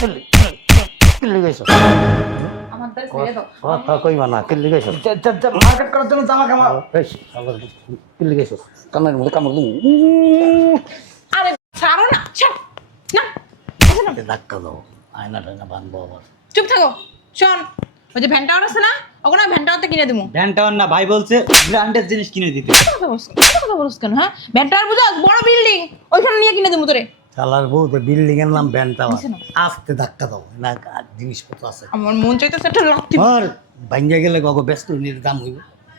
কিল্লি গেছো আমার দ্বারা ছেড়ে দাও। কথা কইবা না কিল্লি গেছো মার্কেট করার জন্য জামা কামা কিল্লি গেছো কানের মধ্যে কামড় দিন আরে ছাড়ো না, ছাড় না। ধাক্কা দাও আয়না টায়না ভাঙবো আবার চুপ থাকো। শোন, ওই যে ভ্যানটাওয়ার আছে না, ওখানে ভ্যানটাওয়ারতে কিনে দিবো। ভ্যানটাওয়ার না, ভাই বলছে ব্র্যান্ডের জিনিস কিনে দিতে। কথা বলছ কেন? হ্যাঁ, ভ্যানটাওয়ার বুঝাস, বড় বিল্ডিং, ওইখানে নিয়ে কিনে দিবো তোরে। চালার বউ তো বিল্ডিং এর নাম ব্যান্ড টাওয়ার দিছে না। আস্তে ধাক্কা দাও না জিনিসপত্র আছে আমার মন চাইতেছে একটা লাথি। আর ভাঙ্গা গেলে গগো ব্যস্ত নিয়ে দাম হইব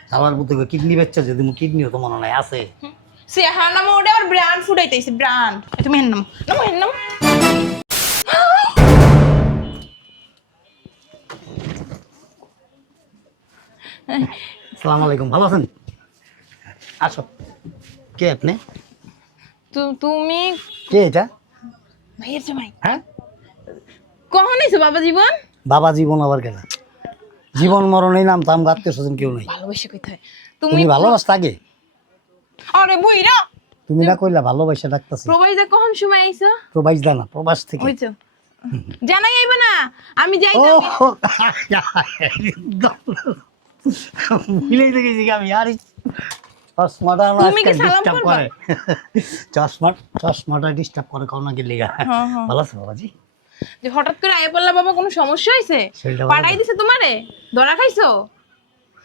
চালার বউ তো কিডনি বেচছে যদি কিডনিও তো মনে নাই আছে সে হার নাম ওটা আর ব্র্যান্ড ফুড আইতেছে, ব্র্যান্ড। তুমি হেন নাম নাম হেন নাম। আসসালামু আলাইকুম ভালো আছেন আসো কে আপনি তুমি কে এটা ভাইয়ের জামাই? হ্যাঁ কখন আইছো বাবা জীবন? বাবা জীবন আবার কেন জীবন মরণ এই নাম তো আমরা আত্মীয় স্বজন কেউ নাই ভালোবেসে কইতে হয় তুমি ভালোবাসতে আগে আরে বইরা তুমি না কইলা ভালোবাসা ডাকতাছি প্রবাইজা কখন সময় আইছো? প্রবাস দানা প্রবাস থেকে হইছো জানাই আইবা না, আমি যাই ও না। মিলেই দেখেছি আমি আর চশমাটা তুমি কি সালাম ডিস্টার্ব করবা? করে চশমাটা ডিস্টার্ব করে কোন নাকি লেগা হ্যাঁ। ভালো আছে বাবাজি যে হঠাৎ করে আইয়া পড়লা বাবা, কোনো সমস্যা হইছে? শরীরটা ভালো পাঠাই আছে? দিছে তোমারে? ধরা খাইছো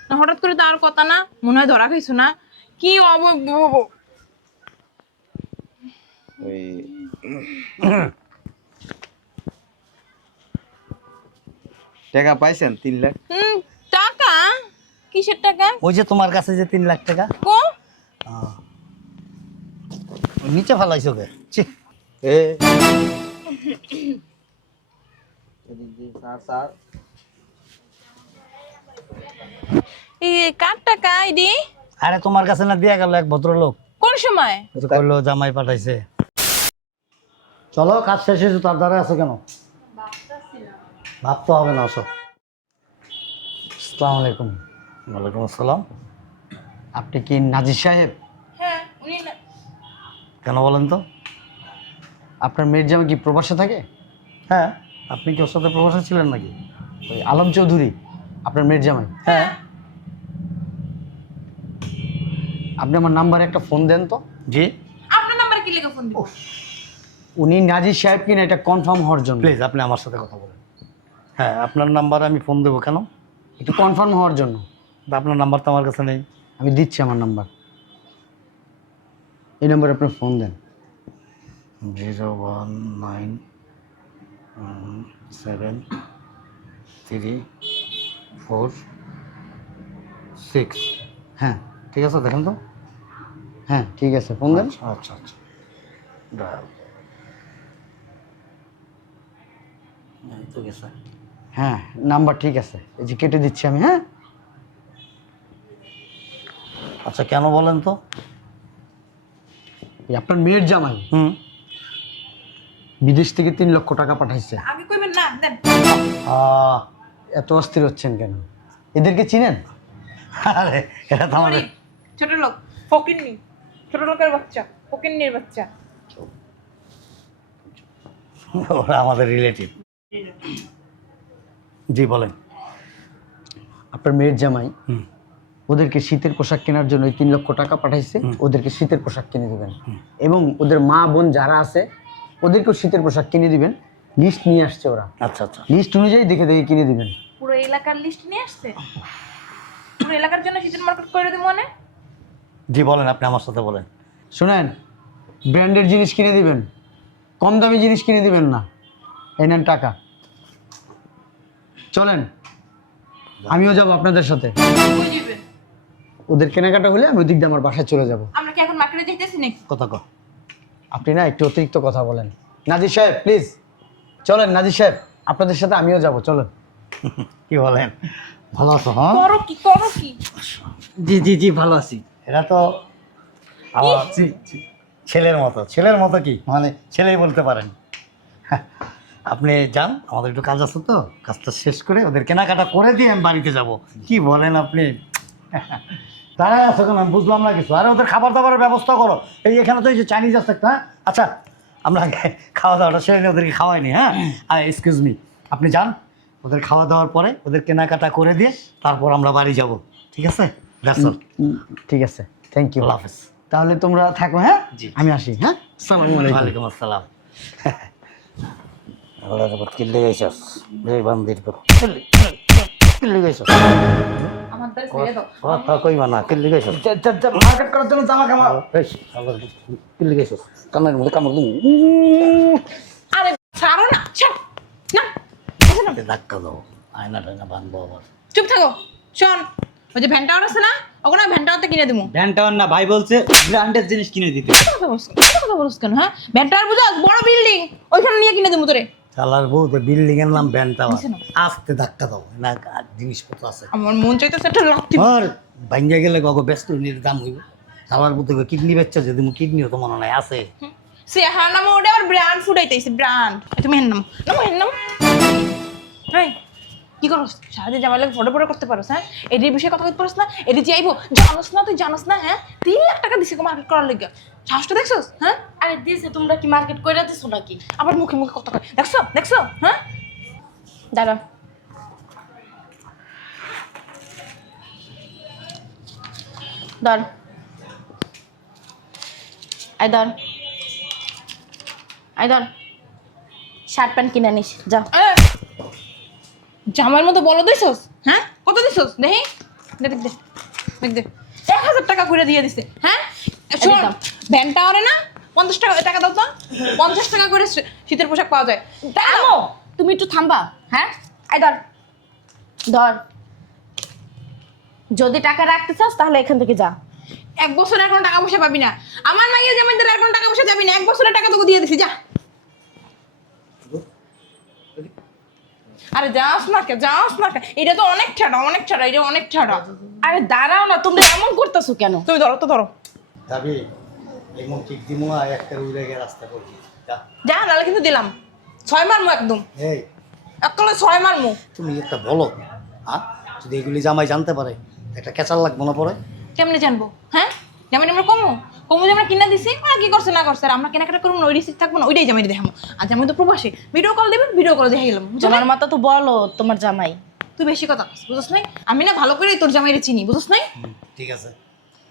না? হঠাৎ করে তো আর কথা না, মনে হয় ধরা খাইছো না? কি ওই টাকা পাইছেন 3 লাখ? টাকা? কিসের টাকা? ওই যে তোমার কাছে যে 3 লাখ টাকা কো ওই নিচে ফেলাইছো কে ছি এ স্যার এই কার টাকা আইডি? আরে তোমার কাছে না দিয়া গেল এক ভদ্রলোক কোন সময়? ওই যে কইলো জামাই পাঠাইছে চলো কাজ শেষ হয়েছে তার দ্বারা আছো কেন ভাবতে হবে না আসো আসসালামু আলাইকুম ওয়ালাইকুম আসসালাম আপনি কি নাজির সাহেব? হ্যাঁ, উনি না। কেন বলেন তো আপনার মেয়ের জামাই কি প্রবাসে থাকে? হ্যাঁ আপনি কি ওর সাথে প্রবাসে ছিলেন নাকি ওই আলম চৌধুরী আপনার মেয়ের জামাই? হ্যাঁ আপনি আমার নাম্বারে একটা ফোন দেন তো। জি আপনার নাম্বারে কি লেখা ফোন দিব? উনি নাজির সাহেব কিনা এটা কনফার্ম হওয়ার জন্য। প্লিজ আপনি আমার সাথে কথা বলেন হ্যাঁ আপনার নাম্বারে আমি ফোন দেবো কেন একটু কনফার্ম হওয়ার জন্য। তা আপনার নাম্বার তো আমার কাছে নেই আমি দিচ্ছি আমার নাম্বার, এই নাম্বারে আপনি ফোন দেন। 0197346 হ্যাঁ ঠিক আছে দেখেন তো হ্যাঁ ঠিক আছে, ফোন দেন। আচ্ছা ডায়াল এই তো গেছে হ্যাঁ নাম্বার ঠিক আছে, এই যে কেটে দিচ্ছি আমি। হ্যাঁ আচ্ছা কেন বলেন তো এই আপনার মেয়ের জামাই বিদেশ থেকে 3 লক্ষ টাকা পাঠাইছে। আগে কইবেন না, দেন। এত অস্থির হচ্ছেন কেন? এদেরকে চিনেন? আরে এটা তো আমাদের ছোট লোক, ফকিন্নি, ছোট লোকের বাচ্চা, ফকিন্নির বাচ্চা। ওরা আমাদের রিলেটিভ জি বলেন আপনার মেয়ের জামাই হুম ওদেরকে শীতের পোশাক কেনার জন্য 3 লক্ষ টাকা পাঠাইছে। ওদেরকে শীতের পোশাক কিনে দিবেন এবং ওদের মা বোন যারা আছে ওদেরকেও শীতের পোশাক কিনে দিবেন। লিস্ট নিয়ে আসছে ওরা, আচ্ছা লিস্ট অনুযায়ী দেখে দেখে কিনে দিবেন। পুরো এলাকার লিস্ট নিয়ে আসছে? পুরো এলাকার জন্য শীতের মার্কেট করে দিব মানে? জি বলেন আপনি আমার সাথে বলেন শোনেন, ব্র্যান্ডের জিনিস কিনে দিবেন, কম দামি জিনিস কিনে দিবেন না। এই নেন টাকা, চলেন আমিও যাব আপনাদের সাথে। কই যাবেন? ওদের কেনাকাটা হলে আমি ওদিক দিয়ে আমার বাসায় চলে যাব। আমরা কি এখন মার্কেটে যাইতেছি নাকি? কথা কো আপনি না একটু অতিরিক্ত কথা বলেন। নাজির সাহেব প্লিজ চলেন। নাজির সাহেব আপনাদের সাথে আমিও যাব, চলেন। কি বলেন ভালো আছো হ্যাঁ করো কি? জি ভালো আছি। এরা তো আমার ছেলের মতো কি মানে ছেলেই বলতে পারেন আপনি যান আমাদের একটু কাজ আছে তো কাজটা শেষ করে ওদের কেনাকাটা করে দিয়ে আমি বাড়িতে যাব কি বলেন আপনি তারাই আছো কেন আমি বুঝলাম না কিছু আরে ওদের খাবার দাবারের ব্যবস্থা করো এই এখানে তো এই যে চাইনিজ আছে একটা হ্যাঁ? আচ্ছা আমরা আগে খাওয়া দাওয়াটা সেরে নিয়ে ওদেরকে খাওয়াইনি, হ্যাঁ? এক্সকিউজ মি, আপনি যান, ওদের খাওয়া দাওয়ার পরে ওদের কেনাকাটা করে দিয়ে তারপর আমরা বাড়ি যাব, ঠিক আছে? That's all. ঠিক আছে, থ্যাংক ইউ। আল্লাহ হাফেজ। তাহলে তোমরা থাকো, হ্যাঁ? জি। আমি আসি, হ্যাঁ? আসসালামু আলাইকুম। ওয়ালাইকুম আসসালাম। আল্লাহ রাব্বত কিল্লে গেছস রে বান্দির কর কিল্লে গেছস আমার দ্বারা ছেড়ে দাও। কথা কইবা না, কিল্লে গেছস মার্কেট করার জন্য জামা কাপড়। এই আল্লাহ কিল্লে গেছস কানের মধ্যে কামড় দিমু আরে ছাড়ো না, ছাড় না, এসো না। ধাক্কা দাও, আয়না টায়না ভাঙবো আবার। চুপ থাকো। শোন, ওই যে ভ্যান টাওয়ার আছে না, ওখানে ভ্যান টাওয়ারতে কিনে দেবো। ভ্যান টাওয়ার না, ভাই বলছে ব্র্যান্ডের জিনিস কিনে দিতে। কথা বলছ কেন? হ্যাঁ, ভ্যান টাওয়ার বুঝো, বড় বিল্ডিং, ওইখানে নিয়ে কিনে দেবো তোরে। চালার বউ তো বিল্ডিং এর নাম ব্যান টাওয়ার, নিচে নাও। আস্তে ধাক্কা দাও না, জিনিসপত্র আছে আমার মন চাইতেছে একটা লাথি। আর ভাঙ্গা গেলে গগো ব্যস্ত নিয়ে দাম হইব। চালার বউ তো কিডনি বেচছে, যদি কিডনিও তো মনে নাই আছে। সে হার নাম ওটা আর ব্র্যান্ড ফুটাইতেছে ব্র্যান্ড। তুমি হেন নাম হেন নাম। এই কি করস? সারাদিন জামাই লাগে ফটো ফটো করতে পারোস? হ্যাঁ, এটির বিষয়ে কথা বলতে পারোস না? এটি যাইবো জানোস না? তুই জানোস না? হ্যাঁ, 3 লাখ টাকা দিছে মার্কেট করার লেগে। সাহসটা দেখছস? হ্যাঁ, আরে দিছে, তোমরা কি মার্কেট কইরা দিছো নাকি? আবার মুখে মুখে কথা কয়। দেখছো দেখছো? হ্যাঁ, দাঁড়া। ধর, আই ধর, আই ধর, শার্ট প্যান্ট কিনে নিস যা। জামাইয়ের মতো বলো দিছস? হ্যাঁ, কত দিছস? দেখি দে দেখ দে দেখ দে, 1000 টাকা করে দিয়ে দিছে। হ্যাঁ, শোন, ভ্যান টাওয়ারে না 50 টাকা দাও তো, 50 টাকা করে শীতের পোশাক পাওয়া যায়। থামো, তুমি একটু থামবা। হ্যাঁ, আই ধর, ধর। যদি টাকা রাখতে চাস তাহলে এখান থেকে যা। 1 বছরের কোনো টাকা পয়সা পাবি না। আমার মাইয়া জামাইদের আর কোনো টাকা পয়সা যাবি না। 1 বছরের টাকা তোকে দিয়ে দিছি, যা। আরে যাস না কে, যাস না কে, এটা তো অনেক ছাড়া, অনেক ছাড়া, এটা অনেক ছাড়া। আরে দাঁড়াও না, তোমরা এমন করতেছো কেন? তুমি ধরো তো, ধরো। যাবি এমন ঠিক দিমু আর একটা উড়ে গিয়ে রাস্তা করবি যা। যা, নাহলে কিন্তু দিলাম 6 মারমু একদম, এই এককালে 6 মারমু। তুমি একটা বলো, হ্যাঁ? যদি এগুলি জামাই জানতে পারে একটা কেচার লাগবো না পরে? কেমনে জানবো? হ্যাঁ, যেমন আমরা কমু কমু যে আমরা কিনা দিছি, ওরা কি করছে না করছে, আর আমরা কেনাকাটা করবো না, ওই রিসিপ্ট থাকবো না, ওইটাই জামাই দেখাবো। আর জামাই তো প্রবাসী, ভিডিও কল দেবেন, ভিডিও কল দেখে গেলাম। তোমার মাথা তো বলো, তোমার জামাই। তুই বেশি কথা কস, বুঝছ নাই? আমি না ভালো করে তোর জামাইরে চিনি, বুঝছ নাই? ঠিক আছে,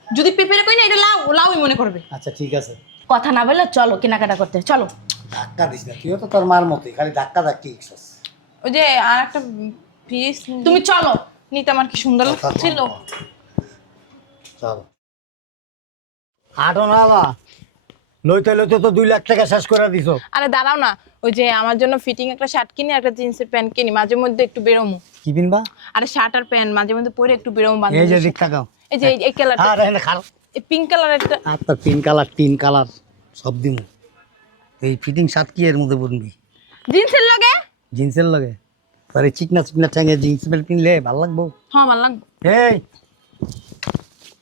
যদি পেপারে কই না, এটা লাউ লাউই মনে করবে। আচ্ছা ঠিক আছে। কথা না বললে চলো কেনাকাটা করতে, চলো। ধাক্কা দিস না, তুইও তো তোর মার মতোই খালি ধাক্কা ধাক্কি ইচ্ছাস। ওই যে আর একটা পিস তুমি চলো। নিতে আমার কি সুন্দর লাগছিল। চল আটো না বা লইতে লইতে তো 2 লাখ টাকা শেষ করে দিছো। আরে দাঁড়াও না, ওই যে আমার জন্য ফিটিং একটা শার্ট কিনি, একটা জিন্সের প্যান্ট কিনি, মাঝে মধ্যে একটু বেরোমু। কি কিনবা? আরে শার্ট আর প্যান্ট মাঝে মধ্যে পরে একটু বেরোমু। এই যে দিক তাকাও, এই যে এই কালারটা, আর এখানে খাল এই পিঙ্ক কালার একটা। আর তোর তিন কালার সব দিমু। এই ফিটিং শার্ট কি এর মধ্যে পরবি? জিন্সের লগে। জিন্সের লগে তোর এই চিকনা চিকনা চাঙে জিন্স প্যান্ট কিনলে ভালো লাগবো। হ্যাঁ, ভালো লাগবে। এই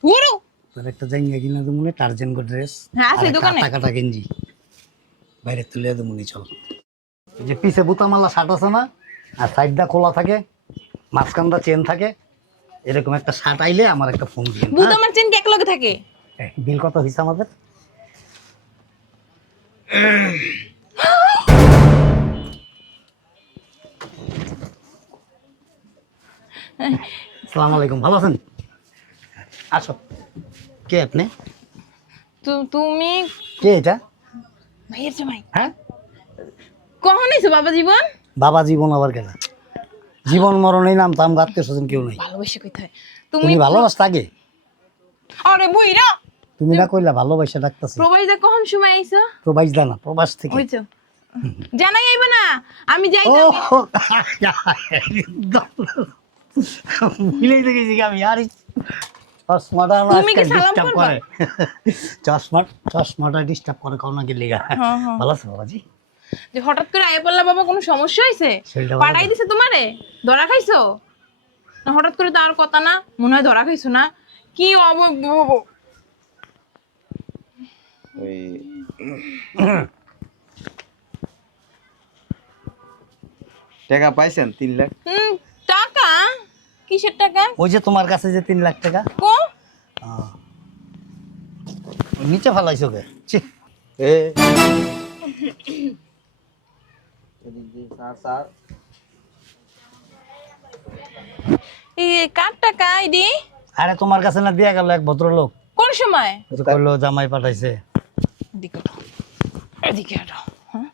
পুরো তোর একটা জায়গা কিনা তো মনে টার্জেন কো ড্রেস, হ্যাঁ, আছে দোকানে। কাটা কাটা গেঞ্জি বাইরে তুলে দে মনে। চল, এই যে পিছে বুতামালা শার্ট আছে না, আর সাইডটা খোলা থাকে, মাঝখানটা চেন থাকে, এরকম একটা শার্ট আইলে আমার একটা ফোন দিন। বুধ আমার চেন কি এক লগে থাকে? বিল কত হয়েছে আমাদের? আসসালামু আলাইকুম, ভালো আছেন? আসো। কে আপনি? তুমি কে এটা? ভাইয়ের জামাই? হ্যাঁ, কখন এসো বাবা জীবন? বাবা জীবন আবার কেনা? জীবন মরণেই নাম তো, আমরা আত্মীয় স্বজন কেউ নেই। ভালোবেসে কইতে হয়। তুমি ভালোবাসতে আগে? আরে বুইরা, তুমি না কইলা ভালোবাসা ডাকতেছি। প্রবাসে কখন সময় আইছো? প্রবাস দানা, প্রবাস থেকে। হইছো জানাই আইবা না, আমি যাই। ও ভুলেই তো গেছি আমি। আর চশমাটা তুমি কি সালাম ডিস্টার্ব করবা? করে, চশমাটা ডিস্টার্ব করে কোন কি লেগা। হ্যাঁ, হ্যাঁ। ভালো আছে বাবাজি? যে হঠাৎ করে আইয়া পড়লা বাবা, কোনো সমস্যা হইছে? শরীরটা ভালো পাঠাই দিছে তোমারে? ধরা খাইছো না? হঠাৎ করে তো আর কথা না, মনে হয় ধরা খাইছো না? কি ওই টাকা পাইছেন 3 লাখ? টাকা? কিসের টাকা? ওই যে তোমার কাছে যে 3 লাখ টাকা, কো ওই নিচে ফেলাইছো কে? ছি, এ এই কার টাকা আইডি আরে তোমার কাছে না দিয়া গেল এক ভদ্রলোক, কোন সময়? ওই যে কইলো জামাই পাঠাইছে। এদিকে আটো, এদিকে আটো। হ্যাঁ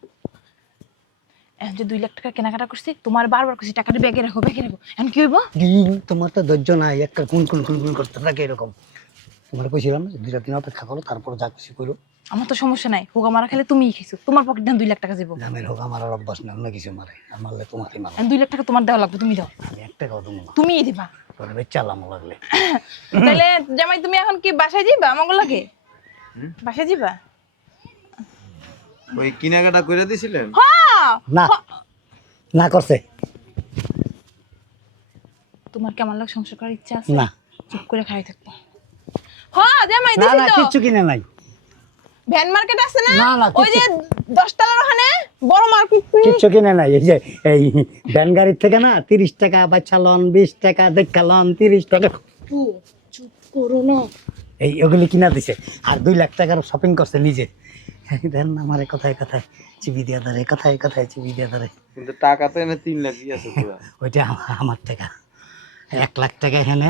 এখন যে 2 লাখ টাকা কেনাকাটা করছি, তোমার বারবার করছি টাকাটা ব্যাগে রাখো, ব্যাগে রাখো। এখন কি হইব? তোমার তো ধৈর্য নাই, একটা কোন কোন কোন কোন করতে থাকে এরকম। তোমার কইছিলাম না 2-3 দিন অপেক্ষা করো, তারপর যা কিছু করো। আমার তো সমস্যা নাই, হোগা মারা খেলে তুমিই খেয়েছো, তোমার পকেট ধান 2 লাখ টাকা যাবো। জামের হোক আমার আর অভ্যাস না, অন্য কিছু মারে, আমারলে তোমারই মারে। এখন 2 লাখ টাকা তোমার দেওয়া লাগবে, তুমি দাও, আমি একটা কথা দেবো না, তুমিই দিবা। তোর বেচালাম লাগলে। তাহলে জামাই তুমি এখন কি বাসায় যাবা আমাকে লাগে? বাসায় যাবা? ওই কিনাকাটা করে দিছিলেন? হ্যাঁ। না না করছে তোমার কি আমার লাগে সংসার করার ইচ্ছা আছে? না চুপ করে খাই থাকবো। হ্যাঁ জামাই না দিছি না তো। কিচ্ছু কিনে নাই, ভ্যান মার্কেট আছে না? না, না, ওই যে 10 তলার ওখানে বড় মার্কেট। কিচ্ছু কিনে নাই। এই যে এই ভ্যান গাড়ির থেকে না 30 টাকা বাচ্চা লন, 20 টাকা দেখা লন, 30 টাকা চুপ করো না। এই ওগুলি কিনা দিছে। আর 2 লাখ টাকার শপিং করছে নিজে। দেন আমার কথায় কথায় চিবি দিয়া ধরে, কথায় কথায় চিবি দিয়া ধরে। কিন্তু টাকা তো এনে 3 লাখ আছে পুরা। ওইটা আমার টাকা, 1 লাখ টাকা এখানে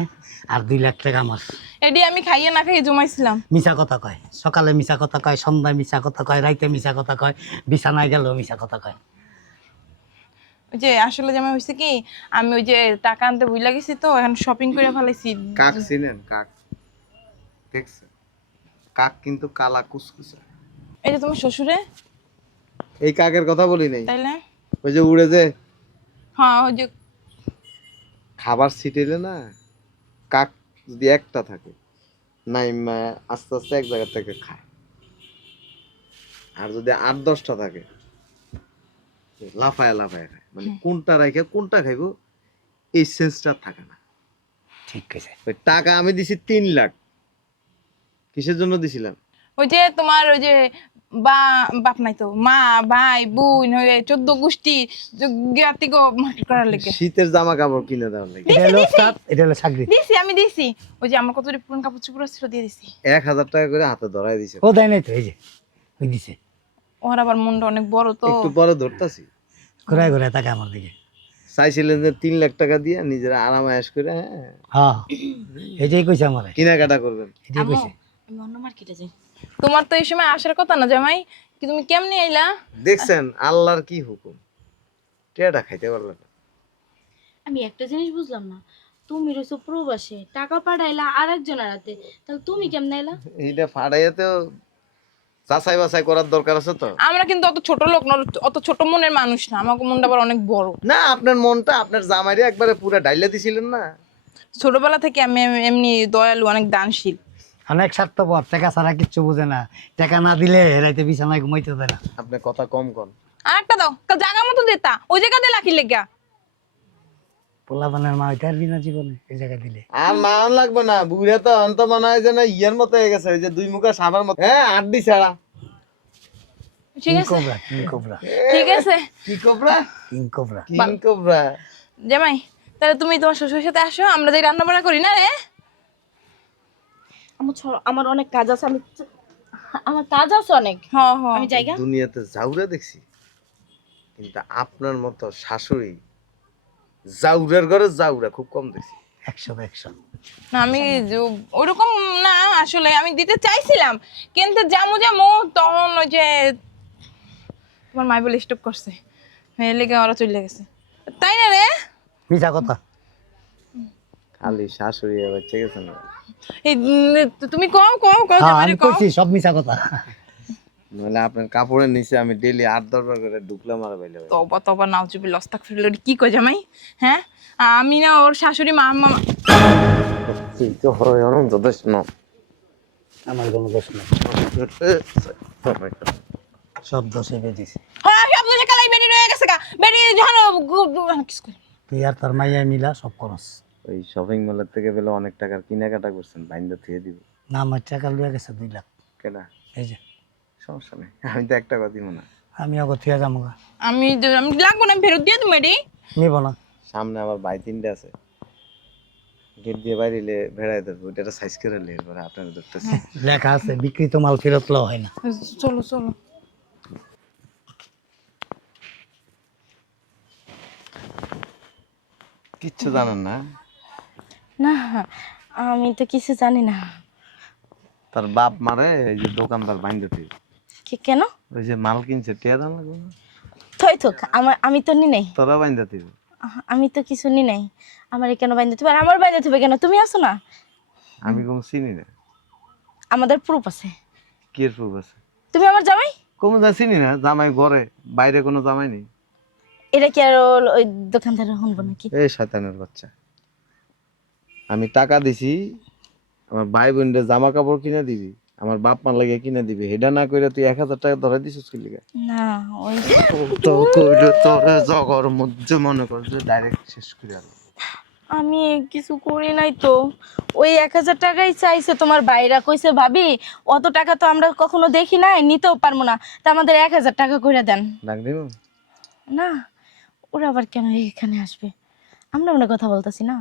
আর 2 লাখ টাকা আমার। এডি আমি খাইয়ে না খাইয়ে জমাইছিলাম। মিছা কথা কয়, সকালে মিছা কথা কয়, সন্ধ্যায় মিছা কথা কয়, রাইতে মিছা কথা কয়, বিছানায় গেলেও মিছা কথা কয়। ওই যে আসলে জামাই হইছে কি, আমি ওই যে টাকা আনতে ভুলে গেছি তো, এখন শপিং করে ফেলাইছি। কাক চিনেন? কাক দেখছেন? কাক কিন্তু কালা কুসকুসে। এই যে তোমার শ্বশুরে, এই কাকের কথা বলি নাই, তাইলে ওই যে উড়ে যে হ্যাঁ ওই যে খাবার ছিটাইলে না, কাক যদি একটা থাকে নাইমা আস্তে আস্তে এক জায়গা থেকে খায়, আর যদি 8-10টা থাকে লাফায় লাফায় খায়। মানে কোনটা রাখে কোনটা খাইবো এই সেন্সটা থাকে না। ঠিক আছে। ওই টাকা আমি দিছি 3 লাখ, কিসের জন্য দিছিলাম? ওই যে তোমার ওই যে বাপ নাই তো, মা ভাই বোন হয়ে 14 গোষ্ঠী জ্ঞাতি গো মার্কেট করার লেগে শীতের জামা কাপড় কিনে দেওয়ার লাগে এটা হলো ওস্তাদ, এটা হলো চাকরি। দিছি, আমি দিছি। ওই যে আমার কত পুরনো কাপড় চোপড় ছিল দিয়ে দিছি। 1000 টাকা করে হাতে ধরাই দিছে। ও দেয় নাই তো, এই যে ওই দিছে। ওর আবার মনটা অনেক বড় তো। একটু পরে ধরতাছি। ঘুরায় ঘুরায় তাকে আমার দিকে। চাইছিলেন যে 3 লাখ টাকা দিয়ে নিজেরা আরাম আয়েশ করে হ্যাঁ এটাই কইছে আমার, কেনাকাটা করবেন। এটাই কইছে। আমি অন্য মার্কেটে যাই। তোমার তো এই সময় আসার কথা না জামাই, কি তুমি কেমনে আইলা? দেখছেন আল্লাহর কি হুকুম, টেটা খাইতে পারলেন না। আমি একটা জিনিস বুঝলাম না, তুমি রয়েছো প্রবাসে, টাকা পাঠাইলা আরেকজনের হাতে, তাহলে তুমি কেমন আইলা? এইটা ফাড়াইয়াতেও যাচাই বাছাই করার দরকার আছে তো। আমরা কিন্তু অত ছোট লোক না, অত ছোট মনের মানুষ না, আমার মনটা আবার অনেক বড়। না আপনার মনটা আপনার জামাইরে একবারে পুরা ডাইলা দিছিলেন না। ছোটবেলা থেকে আমি এমনি দয়ালু, অনেক দানশীল। অনেক স্বার্থপর, টাকা ছাড়া কিচ্ছু বোঝে না। টাকা না দিলে রাইতে বিছানায় ঘুমাইতে দেয় না। আপনি কথা কম কন। আর একটা দাও, কাল জায়গা মতো দেতা, ওই জায়গা দিয়ে লাখি লেগা। পোলাপানের মা হইতে পারবি না জীবনে এই জায়গায় দিলে। আর মান লাগবে না, বুড়া তো অন্ত মনে হয় যে না ইয়ের মতো হয়ে গেছে, ওই যে 2 মুখা সাবার মতো। হ্যাঁ আড্ডি ছাড়া। ঠিক কিং আছে, কোবরা, কিং কোবরা, ঠিক আছে কি cobra? King cobra. King cobra. জামাই, তাহলে তুমি তোমার শ্বশুরের সাথে আসো, আমরা যাই রান্না বান্না করি না রে। আমার অনেক কাজ আছে, আমার কাজ আছে অনেক। হ্যাঁ হ্যাঁ আমি জায়গা দুনিয়াতে জাউরা দেখছি, কিন্তু আপনার মতো শাশুড়ি জাউরার ঘরে জাউরা খুব কম দেখছি। 100 না আমি ওরকম না, আসলে আমি দিতে চাইছিলাম, কিন্তু জামু জামু তখন ওই যে তোমার মাই বলে স্টপ করছে, লেগে ওরা চলে গেছে, তাই না রে? মিছা কথা। খালি শাশুড়ি বাচ্চা গেছে না। এই তুমি কও কও কও হ্যাঁ জামাইরে আমি কও। কইছি সব মিছা কথা। নইলে আপনার কাপড়ের নিচে আমি ডেইলি 8-10 বার করে ঢুকলাম আর বাইলে। তবা তবা নাউজুবিল আস্তাগফিরুল্লাহ, কি কয় জামাই? হ্যাঁ আমি না ওর শাশুড়ি মা মামা এই তো হয় অনন্ত দোষ না। আমার কোনো দোষ নেই, সব দোষে বেদিছি। হ্যাঁ সব দোষে কালাই বেরি রয়ে গেছে গা, বেরি যখন কিস কই তুই আর তোর মাইয়া মিলা সব করস। ওই শপিং মলের থেকে পেলে অনেক টাকার কেনাকাটা করছেন, বাইন্দা থুয়ে দিব। না আমার টাকা লুয়ে গেছে 2 লাখ। কেনা এই যে সমস্যা নেই, আমি তো একটা কথা দিব না। আমি আগে থিয়া যাবো, আমি লাগবো না, ফেরত দিয়ে তুমি এডি নিব না। সামনে আবার ভাই 3টে আছে, গেট দিয়ে বাইরে ভেড়াই দেবো, ওইটা সাইজ করে লে এরপরে আপনার ধরতেছি। লেখা আছে বিক্রিত মাল ফেরত লওয়া হয় না। চলো চলো। কিচ্ছু জানেন না? না আমি তো কিছু জানি না। তার বাপ মারে এই যে দোকানদার বাইন্দে দিবে। কেন? ওই যে মাল কিনছে টিয়া দাম লাগবে না? থই থক আমি তো নি নাই। তোরা বাইন্দে দিবে। আমি তো কিছু নি নাই। আমার কেন বাইন্দে দিবে? আর আমার বাইন্দে দিবে কেন? তুমি আছো না? আমি কোনো চিনি না। আমাদের প্রুফ আছে। কি এর প্রুফ আছে? তুমি আমার জামাই? কোনো যা চিনি না, জামাই ঘরে, বাইরে কোনো জামাই নেই। এটা কি আর ওই দোকানদার শুনবো নাকি? এই শয়তানের বাচ্চা, আমি টাকা দিছি আমার ভাই বোনদের জামা কাপড় কিনে দিবি, আমার বাপ মার লাগে কিনে দিবি, হেডা না কইরা তুই 1000 টাকা ধরে দিছিস কি লিগা? না ওই তো কইলো তোরে জগর মধ্যে মনে কর যে ডাইরেক্ট শেষ করে আলো। আমি কিছু করি নাই তো। ওই 1000 টাকাই চাইছে তোমার ভাইরা, কইছে ভাবি অত টাকা তো আমরা কখনো দেখি নাই, নিতেও পারবো না, তা আমাদের 1000 টাকা করে দেন। ডাক দিব? না ওরা আবার কেন এখানে আসবে? আমরা মনে কথা বলতেছি না।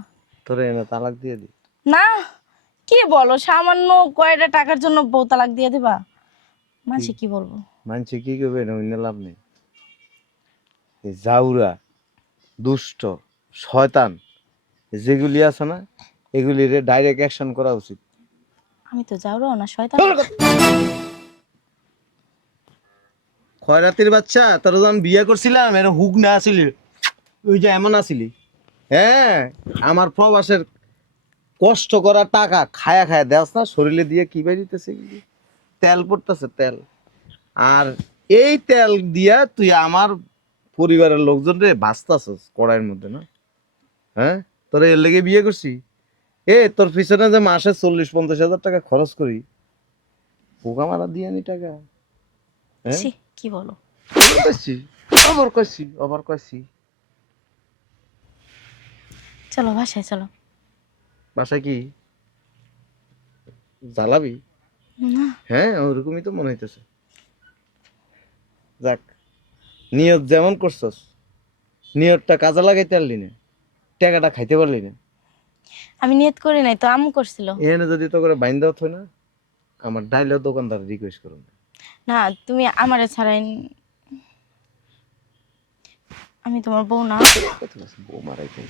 তোরে এনে তালাক দিয়ে দি। না কি বলো, সামান্য কয়টা টাকার জন্য বউ তালাক দিয়ে দিবা? মাসি কি বলবো? মানছে কি করবে না, অন্য লাভ নেই। এই জাউরা, দুষ্ট, শয়তান যেগুলি আছে না, এগুলির ডাইরেক্ট অ্যাকশন করা উচিত। আমি তো যাওরাও না, শয়তান। খয়রাতির বাচ্চা, তোর যখন বিয়ে করছিলাম এর হুক না আসিলি, ওই যে এমন আসিলি। হ্যাঁ, আমার প্রবাসের কষ্ট করা টাকা খায়া খায়া দেওয়াস না, শরীরে দিয়ে কি বেরিতেছে, তেল পড়তেছে তেল। আর এই তেল দিয়া তুই আমার পরিবারের লোকজন রে বাঁচতাছস কড়াইয়ের মধ্যে না? হ্যাঁ, তোর এর লেগে বিয়ে করছি? তোর পিছনে যে মাসে 40-50 হাজার টাকা খরচ করি, পোকা মারা দিয়ে নি টাকা। হ্যাঁ, ছি, কি বলো? আবার কইছি চলো বাসায় চলো। বাসায় কি জ্বালাবি? না হ্যাঁ, ওরকমই তো মনে হইতেছে। যাক, নিয়ত যেমন করছস, নিয়তটা কাজে লাগাইতে পারলি না, টাকাটা খাইতে পারলি না। আমি নিয়ত করি নাই তো, আম্মু করছিল। এখানে যদি তো করে বাইন্দা হতো না, আমার ডাইলেও দোকানদার রিকোয়েস্ট করুন। না তুমি আমারে ছাড়াই, আমি তোমার বউ না। বউ মারাইতে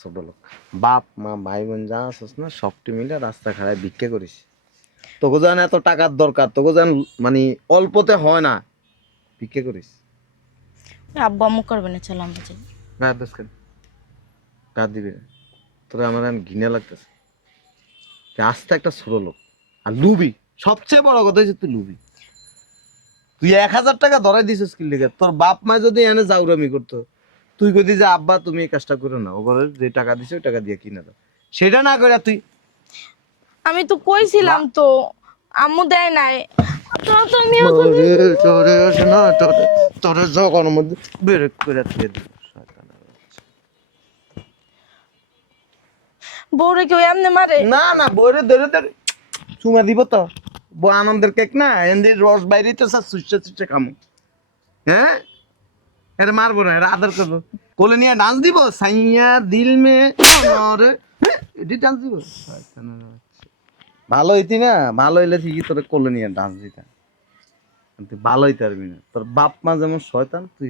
ছোট লোক, বাপ মা ভাই বোন যা আছিস না, সবটি মিলে রাস্তা খাড়ায় ভিক্ষা করিস। তোকে যেন এত টাকার দরকার, তোকে যেন মানে অল্পতে হয় না, ভিক্ষা করিস। আব্বু আম্মু করবে না, চলো আমরা যাই। গায়ে দোষ কেন? গা দিবি না? তোরা আমার এখন ঘৃণা লাগতেছে। আস্তে একটা ছোট লোক আর লুবি, সবচেয়ে বড় কথা হচ্ছে তুই লুবি। তুই 1000 টাকা ধরাই দিছিস কি লিগে? তোর বাপ মা যদি এনে জাউরামি করতো, তুই কইতি যে আব্বা তুমি এই কাজটা করো না, ওগুলো যে টাকা দিছে ওই টাকা দিয়ে কিনে দাও, সেটা না করে তুই। আমি তো কইছিলাম তো, আম্মু দেয় নাই। তুমি তোরে জগর মধ্যে বের করে দিয়ে দিল। বউরে কেউ এমনি মারে? না না, বইরে ধরে ধরে চুমা দিব তো। বউ আনন্দের কেক না, এদের রস বাইরে তো সব সুইচে সুইচে খামো। হ্যাঁ, এটা মারবো না, এটা আদর করবো, কোলে নিয়ে ডান্স দিব, সাইয়া দিল মে এটি ডান্স দিব। ভালো হইতি না, ভালো হইলে ঠিকই তোর কোলে নিয়ে ডান্স দিতাম। তুই ভালো হইতে পারবি না, তোর বাপ মা যেমন শয়তান, তুই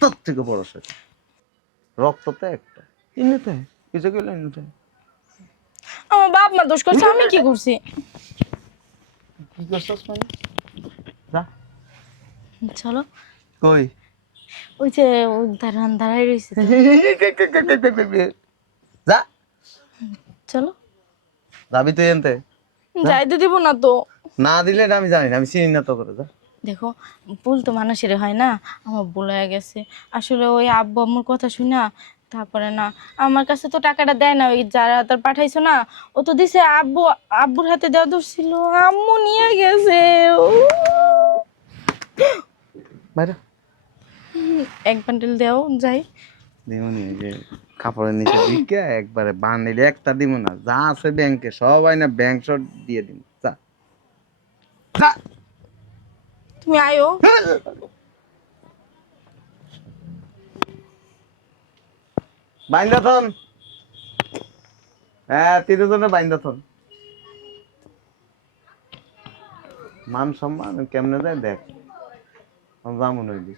তোর থেকে বড় শয়তান। রক্ততে একটা ইন্নুতে কিছু গেলে ইন্নুতে। আমার বাপ মা দোষ করছে, আমি কি করছি? কি করছস মানে? যা। চলো। কই? ওই যে দাঁড়াই রয়েছে তো। যা। চলো। যাবি তুই এনতে? যাইতে দিব না তো। না দিলে এটা আমি জানি না, আমি চিনি না তো করে। যা। দেখো ভুল তো মানুষের হয় না, আমার ভুল হয়ে গেছে। আসলে ওই আব্বু আম্মুর কথা শুনা, তারপরে না আমার কাছে তো টাকাটা দেয় না, ওই যারা তার পাঠাইছো না, ও তো দিছে আব্বুর হাতে দেওয়া দোষ ছিল, আম্মু নিয়ে গেছে। বাইরে এক বান্ডেল দেও যাই। দিমনি যে কাপড়ের নিচে দিকে একবারে বান্ডিলে একটা দিব না, যা আছে ব্যাংকে সবাই না ব্যাংক শট দিয়ে দিন। যা যা। তুমি আয়ো। বাইন্দা থন। হ্যাঁ, তিনজনে বাইন্দা থন। মান সম্মান কেমনে যায় দেখ, যেমন হইলি।